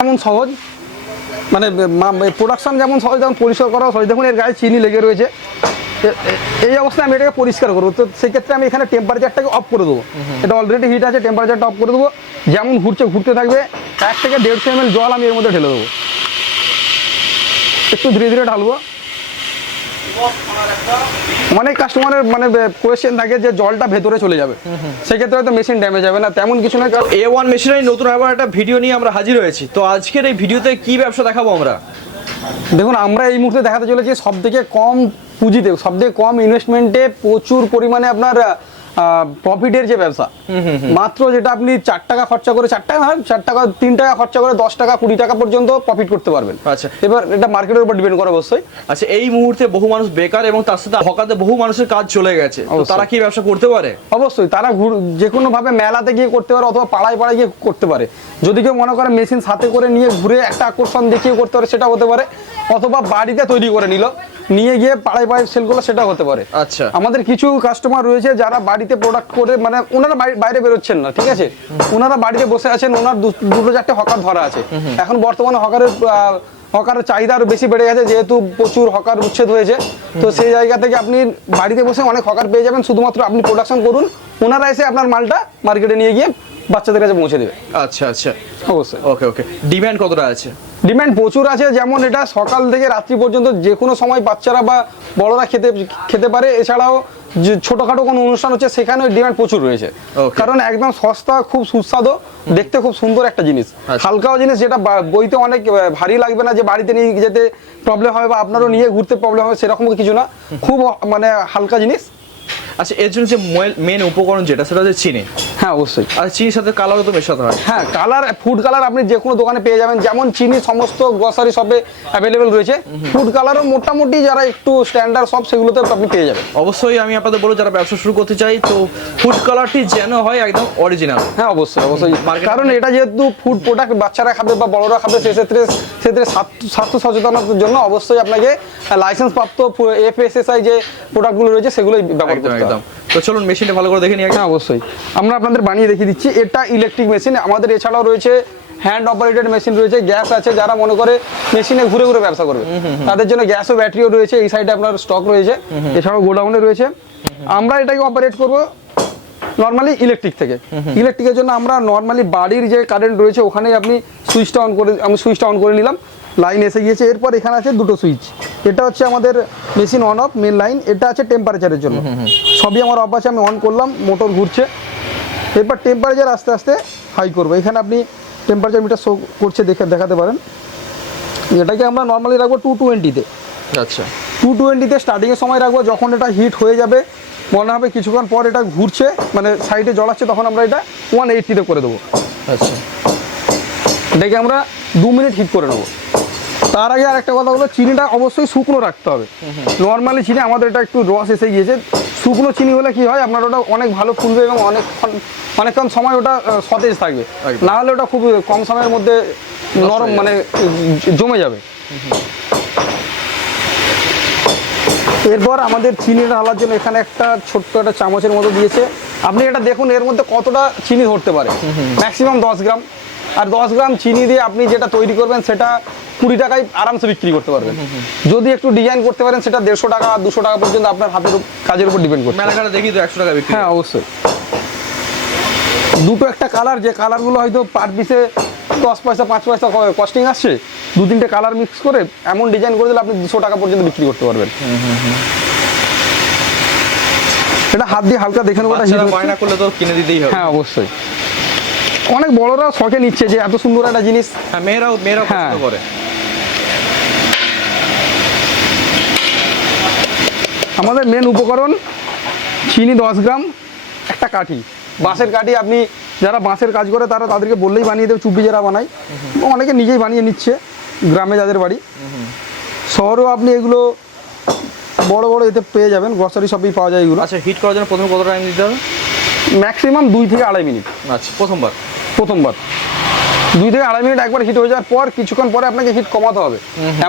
যেমন সহজ, মানে প্রোডাকশন যেমন সহজ, যেমন পরিষ্কার করা সহজ। দেখুন এর গায়ে চিনি লেগে রয়েছে, এই অবস্থায় আমি এটাকে পরিষ্কার করবো। তো সেক্ষেত্রে আমি এখানে টেম্পারেচারটাকে অফ করে দেবো। এটা অলরেডি হিট আছে, টেম্পারেচারটা অফ করে দেবো। যেমন ঘুরতে থাকবে, 1 থেকে 150 ml জল আমি এর মধ্যে ঢেলে দেবো। একটু ধীরে ধীরে ঢালবো। অনেক কাস্টমারের মানে কোয়েশ্চেন থাকে যে জলটা ভেতরে চলে যাবে, সেক্ষেত্রে হয়তো মেশিন ড্যামেজ হবে না, তেমন কিছু না। A1 মেশিনের নতুন আবার একটা ভিডিও নিয়ে আমরা হাজির হয়েছি। তো আজকের এই ভিডিওতে কি ব্যবসা দেখাবো আমরা? দেখুন আমরা এই মুহূর্তে দেখাতে চলেছি সবথেকে কম পুঁজিতে, সবথেকে কম ইনভেস্টমেন্টে প্রচুর পরিমাণে আপনার প্রফিটের যে ব্যবসা। মাত্র যেটা আপনি 4 টাকা খরচা করে, 4 টাকা 3 টাকা খরচা করে 10 টাকা 20 টাকা পর্যন্ত প্রফিট করতে পারবেন। আচ্ছা, এবার এটা মার্কেটের উপর ডিপেন্ড করে অবশ্যই। আচ্ছা, এই মুহূর্তে বহু মানুষ বেকার এবং তার সাথে হকাতে বহু মানুষের কাজ চলে গেছে, তো তারা কি ব্যবসা করতে পারে? অবশ্যই তারা যে কোনো ভাবে মেলাতে গিয়ে করতে পারে, অথবা পাড়ায় গিয়ে করতে পারে। যদি কেউ মনে করে মেশিন সাথে করে নিয়ে ঘুরে একটা আকর্ষণ দেখিয়ে করতে পারে, সেটা হতে পারে। অথবা বাড়িতে তৈরি করে নিয়ে গিয়ে পাড়ায় সেল করলো, সেটা হতে পারে। আচ্ছা, আমাদের কিছু কাস্টমার রয়েছে যারা বাড়িতে প্রোডাক্ট করে, মানে ওনারা বাইরে বেরোচ্ছেন না, ঠিক আছে, ওনারা বাড়িতে বসে আছেন, ওনার 2-4টে হকার ধরা আছে। এখন বর্তমানে হকারের চাহিদা আরো বেশি বেড়ে গেছে, যেহেতু প্রচুর হকার উচ্ছেদ হয়েছে। তো সেই জায়গা থেকে আপনি বাড়িতে বসে অনেক হকার পেয়ে যাবেন, শুধুমাত্র আপনি প্রোডাকশন করুন, ওনারা এসে আপনার মালটা মার্কেটে নিয়ে গিয়ে বাচ্চাদের কাছে পৌঁছে দেবে। আচ্ছা আচ্ছা, অবশ্যই। ওকে। ডিমান্ড কতটা আছে? ডিমান্ড প্রচুর আছে। যেমন এটা সকাল থেকে রাত্রি পর্যন্ত যে কোনো সময় বাচ্চারা বা বড়রা খেতে পারে। এছাড়াও যে ছোটখাটো কোনো অনুষ্ঠান হচ্ছে, সেখানেও ডিমান্ড প্রচুর রয়েছে। কারণ একদম সস্তা, খুব সুস্বাদু, দেখতে খুব সুন্দর একটা জিনিস, হালকাও জিনিস, যেটা বইতে অনেক ভারী লাগবে না, যে বাড়িতে নিয়ে যেতে প্রবলেম হবে বা আপনারও নিয়ে ঘুরতে প্রবলেম হবে, সেরকম কিছু না, খুব মানে হালকা জিনিস। আচ্ছা, এর জন্য যে মেন উপকরণ যেটা, সেটা হচ্ছে চিনি। হ্যাঁ অবশ্যই। আর চিনির সাথে কালারও তো মেশাতে হয়। হ্যাঁ, কালার, ফুড কালার আপনি যে কোনো দোকানে পেয়ে যাবেন। যেমন চিনি সমস্ত গ্রসারি শপে অ্যাভেলেবেল রয়েছে, ফুড কালারও মোটামুটি যারা একটু স্ট্যান্ডার্ড শপ, সেগুলোতে আপনি পেয়ে যাবেন। অবশ্যই আমি আপনাদের বলবো, যারা ব্যবসা শুরু করতে চাই, তো ফুড কালারটি যেন হয় একদম অরিজিনাল। হ্যাঁ অবশ্যই। কারণ এটা যেহেতু ফুড প্রোডাক্ট, বাচ্চারা খাবে বা বড়রা খাবে, সেক্ষেত্রে স্বাস্থ্য সচেতনতার জন্য অবশ্যই আপনাকে লাইসেন্স প্রাপ্ত FSSAI যে প্রোডাক্টগুলো রয়েছে, সেগুলোই ব্যবহার করতে হবে। তো চলুন মেশিনটা ভালো করে দেখে নিই। হ্যাঁ অবশ্যই, আমরা আপনাদের বানিয়ে দেখিয়ে দিচ্ছি। এটা ইলেকট্রিক মেশিন। আমাদের এছাড়াও রয়েছে হ্যান্ড অপারেটেড মেশিন রয়েছে, গ্যাস আছে। যারা মনে করে মেশিনে ঘুরে ব্যবসা করবে, তাদের জন্য গ্যাস ও ব্যাটারিও রয়েছে। এই সাইডে আপনার স্টক রয়েছে, এছাড়াও গোডাউনে রয়েছে। আমরা এটাকে অপারেট করব নর্মালি ইলেকট্রিক থেকে। ইলেকট্রিকের জন্য আমরা নর্মালি বাড়ির যে কারেন্ট রয়েছে, ওখানেই আপনি আমি সুইচটা অন করে নিলাম, লাইন এসে গিয়েছে। এরপর এখানে আছে দুটো সুইচ। এটা হচ্ছে আমাদের machine on off main line, এটা আছে টেম্পারেচারের জন্য। সবই আমার অফ আছে, আমি অন করলাম, মোটর ঘুরছে। এরপর টেম্পারেচার আস্তে আস্তে হাই করবো। এখানে আপনি টেম্পারেচার মিটার শো করছে, দেখাতে পারেন। এটাকে আমরা নর্মালি রাখবো 220-তে। আচ্ছা, 220-তে স্টার্টিংয়ের সময় রাখবো। যখন এটা হিট হয়ে যাবে, মনে হবে কিছুক্ষণ পর এটা ঘুরছে, মানে সাইডে জ্বলাচ্ছে, তখন আমরা এটা 180-তে করে দেবো। আচ্ছা, এটাকে আমরা 2 মিনিট হিট করে নেবো। তার আগে আর একটা কথা হলো, চিনিটা অবশ্যই শুকনো রাখতে হবে। নর্মালি চিনি আমাদের এটা একটু রস এসে গিয়েছে। শুকনো চিনি হলে কি হয়, আপনার ওটা অনেক ভালো ফুলবে এবং অনেকক্ষণ সময় ওটা সতেজ থাকবে। না হলে ওটা খুব কম সময়ের মধ্যে নরম, মানে জমে যাবে। এরপর আমাদের চিনিটা ঢালার জন্য এখানে একটা ছোট্ট একটা চামচের মতো দিয়েছে। আপনি এটা দেখুন এর মধ্যে কতটা চিনি ধরতে পারে, ম্যাক্সিমাম 10 গ্রাম। আর 10 গ্রাম চিনি দিয়ে আপনি যেটা তৈরি করবেন, সেটা 20 টাকায় আরামসে বিক্রি করতে পারবেন। যদি একটু ডিজাইন করতে পারেন, সেটা 150 টাকা 200 টাকা পর্যন্ত আপনার হাতের কাজের উপর ডিপেন্ড করছে। মেলাঘাটে দেখি তো 100 টাকা বিক্রি। হ্যাঁ অবশ্যই। দুটো একটা কালার, যে কালারগুলো হয়তো পার পিসে 10 পয়সা 5 পয়সা কস্টিং আসছে, 2-3টে কালার মিক্স করে এমন ডিজাইন করে দিলে আপনি 200 টাকা পর্যন্ত বিক্রি করতে পারবেন। এটা হাত দিয়ে হালকা দেখে নেবো, বায়না করলে তো কিনে দিতেই হবে। হ্যাঁ অবশ্যই। অনেক বড়রা শখে নিচ্ছে যে এত সুন্দর একটা জিনিস। হ্যাঁ, মেয়েরাও পছন্দ করে। আমাদের মেন উপকরণ চিনি 10 গ্রাম, একটা কাঠি, বাঁশের কাঠি। আপনি যারা বাঁশের কাজ করে তাদেরকে বললেই বানিয়ে দেবে। চুপড়ি যারা বানায়, অনেকে নিজেই বানিয়ে নিচ্ছে, গ্রামে যাদের বাড়ি। শহরেও আপনি এগুলো বড় এতে পেয়ে যাবেন, গ্রসারি শপেই পাওয়া যায় এগুলো। আচ্ছা, হিট করার জন্য প্রথমে কত টাইম দিতে হবে? ম্যাক্সিমাম 2 থেকে 2.5 মিনিট। আচ্ছা, প্রথমবার 2 থেকে 2.5 মিনিট একবার হিট হয়ে যাওয়ার পর কিছুক্ষণ পরে আপনাকে হিট কমাতে হবে।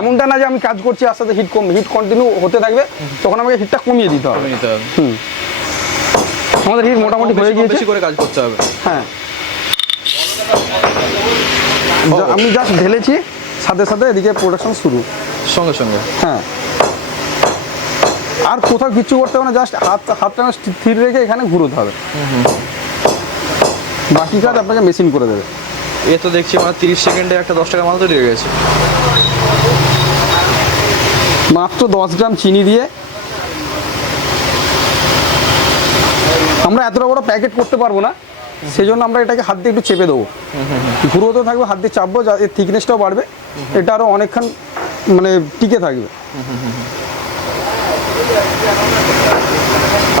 এমনটা না যে আমি কাজ করছি আস্তে আস্তে হিট কমবে, হিট কন্টিনিউ হতে থাকবে, তখন আমাকে হিটটা কমিয়ে দিতে হবে। আমাদের হিট মোটামুটি হয়ে গিয়েছে, বেশি করে কাজ করতে হবে। হ্যাঁ। আমি জাস্ট ঢেলেছি, সাথে সাথে এদিকে প্রোডাকশন শুরু। সঙ্গে সঙ্গে। হ্যাঁ, আর কোথাও কিচ্ছু করতে হবে না, জাস্ট হাতটা স্থির রেখে এখানে ঘুরোতে হবে, বাকি কাজ আপনাকে মেশিন করে দেবে। এ তো দেখছি মানে 30 সেকেন্ডে একটা 10 টাকার মাল তৈরি হয়ে গেছে। মাত্র 10 গ্রাম চিনি দিয়ে আমরা এতটা বড় প্যাকেট করতে পারবো না, সেই জন্য আমরা এটাকে হাত দিয়ে একটু চেপে দেবো, ঘুরোতে থাকবে, হাত দিয়ে চাপবো, এর থিকনেসটাও বাড়বে, এটা আরও অনেকক্ষণ মানে টিকে থাকবে।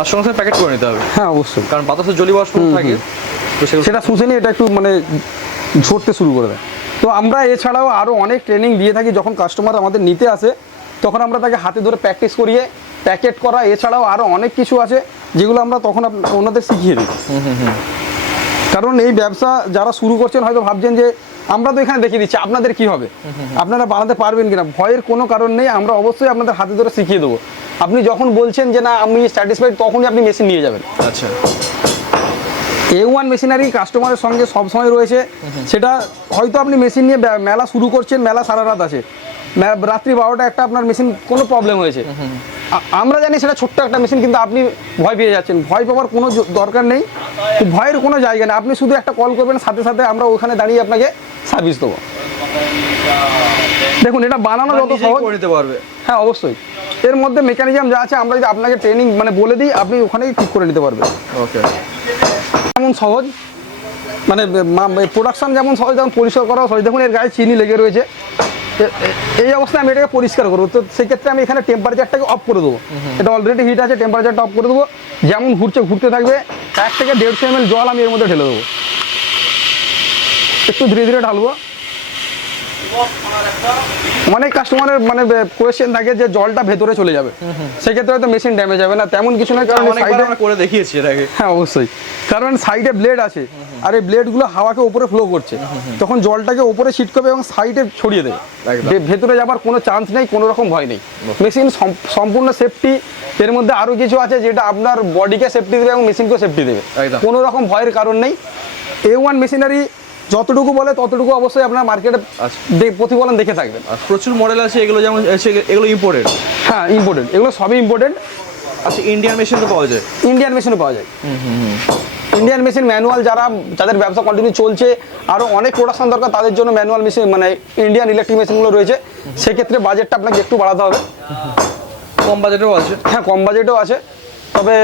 আর সঙ্গে সঙ্গে প্যাকেট করে নিতে হবে। হ্যাঁ অবশ্যই, কারণ বাতাসে জলি বাষ্প থাকে, তো সেটা শুষে নিয়ে এটা একটু মানে ঝরতে শুরু করে দেয়। তো আমরা এছাড়াও আরও অনেক ট্রেনিং দিয়ে থাকি, যখন কাস্টমার আমাদের নিতে আসে তখন আমরা তাকে হাতে ধরে প্র্যাকটিস করিয়ে প্যাকেট করা, এছাড়াও আরও অনেক কিছু আছে যেগুলো আমরা তখন ওনাদের শিখিয়ে দিই। কারণ এই ব্যবসা যারা শুরু করছেন হয়তো ভাবছেন যে আমরা তো এখানে দেখিয়ে দিচ্ছি, আপনাদের কি হবে, আপনারা বানাতে পারবেন কিনা, ভয়ের কোনো কারণ নেই, আমরা অবশ্যই আপনাদের হাতে ধরে শিখিয়ে দেবো। আপনি যখন বলছেন যে না আমি স্যাটিসফাইড, তখনই আপনি মেশিন নিয়ে যাবেন। আচ্ছা, A1 মেশিনারি কাস্টমারের সঙ্গে সবসময় রয়েছে, সেটা হয়তো আপনি মেশিন নিয়ে মেলা শুরু করছেন, মেলা সারা রাত আছে, রাত্রি 12টা একটা আপনার মেশিন কোনো প্রবলেম হয়েছে, আমরা জানি সেটা ছোট্ট একটা মেশিন, কিন্তু আপনি ভয় পেয়ে যাচ্ছেন। ভয় পাওয়ার কোনো দরকার নেই, ভয়ের কোনো জায়গা নেই, আপনি শুধু একটা কল করবেন, সাথে সাথে আমরা ওখানে দাঁড়িয়ে আপনাকে সার্ভিস দেবো। দেখুন এটা বানানো যত সহজ করে নিতে পারবে। হ্যাঁ অবশ্যই, এর মধ্যে মেকানিজম যা আছে আমরা যদি আপনাকে ট্রেনিং মানে বলে দিই, আপনি ওখানেই ঠিক করে নিতে পারবেন। ওকে, যেমন সহজ মানে প্রোডাকশন যেমন সহজ, যেমন পরিষ্কার করা সহজ। দেখুন এর গায়ে চিনি লেগে রয়েছে, এই অবস্থায় আমি এটাকে পরিষ্কার করবো, তো সেক্ষেত্রে আমি এখানে টেম্পারেচারটাকে অফ করে দেবো, এটা অলরেডি হিট আছে, টেম্পারেচারটা অফ করে দেবো, যেমন ঘুরতে থাকবে। 1 থেকে 150 ml জল আমি এর মধ্যে ঢেলে দেবো, একটু ধীরে ধীরে ঢালবো। অনেক কাস্টমারের মানে কোয়েশ্চেন থাকে যে জলটা ভেতরে চলে যাবে, সেক্ষেত্রে হয়তো মেশিন ড্যামেজ হবে না, তেমন কিছু নয়, কারণ অনেকবার আমরা করে দেখিয়েছি এর আগে। হ্যাঁ অবশ্যই, কারণ সাইডে ব্লেড আছে, আর এই ব্লেডগুলো হাওয়াকে উপরে ফ্লো করছে, তখন জলটাকে উপরে ছিটকাবে এবং সাইডে ছড়িয়ে দেবে, ভেতরে যাবার কোনো চান্স নেই, কোনো রকম ভয় নেই। মেশিন সম্পূর্ণ সেফটি, এর মধ্যে আরও কিছু আছে যেটা আপনার বডিকে সেফটি দেবে এবং মেশিনকেও সেফটি দেবে, কোনো রকম ভয়ের কারণ নেই। A1 মেশিনারি যতটুকু বলে ততটুকু অবশ্যই আপনার মার্কেটে প্রতিফলন দেখে থাকবেন। প্রচুর মডেল আছে এগুলো, যেমন এগুলো ইম্পোর্টেড। হ্যাঁ ইম্পোর্টেড, এগুলো সবই ইম্পোর্টেড। আচ্ছা, ইন্ডিয়ান মেশিন তো পাওয়া যায়? ইন্ডিয়ান মেশিনও পাওয়া যায়, ইন্ডিয়ান মেশিন ম্যানুয়াল, যাদের ব্যবসা কন্টিনিউ চলছে, আরও অনেক প্রোডাকশন দরকার, তাদের জন্য ম্যানুয়াল মেশিন মানে ইন্ডিয়ান ইলেকট্রিক মেশিনগুলো রয়েছে, সেক্ষেত্রে বাজেটটা আপনাকে একটু বাড়াতে হবে। কম বাজেটেও আছে? হ্যাঁ কম বাজেটেও আছে, তবে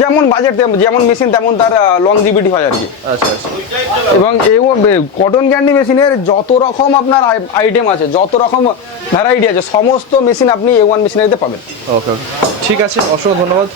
যেমন বাজেট যেমন মেশিন তেমন তার লংজিভিটি হয় আর কি। আচ্ছা আচ্ছা। এবং কটন ক্যান্ডি মেশিনের যত রকম আপনার আইটেম আছে, যত রকম ভ্যারাইটি আছে, সমস্ত মেশিন আপনি A1 মেশিনারিতে পাবেন। ওকে, ঠিক আছে, অসংখ্য ধন্যবাদ।